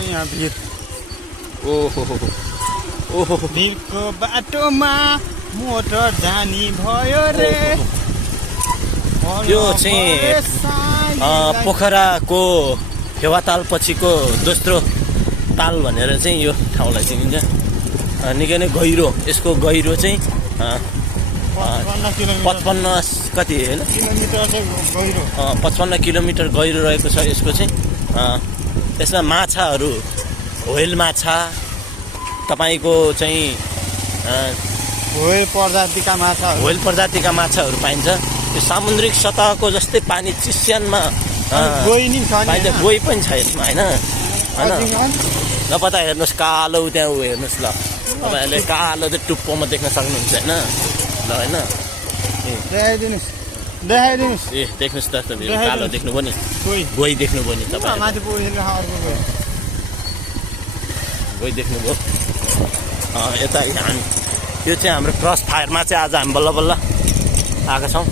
यहाँ भिड ओहो भिडको बाटोमा मोटर जानी भयो रे। यो चाहिँ पोखराको फेवाताल पछिको दोस्रो ताल भनेर चाहिँ यो ठाउँलाई चिनिन्छ। निकै नै गहिरो, यसको गहिरो चाहिँ 55 कति होइन 55 किलोमिटर गहिरो रहेको छ यसको चाहिँ। यसमा माछाहरू व्हेल माछा तपाईँको चाहिँ व्हेल प्रजातिका माछाहरू पाइन्छ। यो सामुद्रिक सतहको जस्तै पानी चिस्यानमा पाइन्छ, गोही पनि छ यसमा होइन। नपत्ता हेर्नुहोस् कालो त्यहाँ ऊ हेर्नुहोस् ल, तपाईँहरूले कालो चाहिँ टुप्पोमा देख्न सक्नुहुन्छ होइन ल होइन। देखाइदिनुहोस् ए देख्नुहोस् त कालो देख्नुभयो नि, गोही देख्नुभयो नि तपाईँ, गोही देख्नुभयो। यता हामी यो चाहिँ हाम्रो क्रस फायरमा चाहिँ आज हामी बल्ल बल्ल आएका छौँ।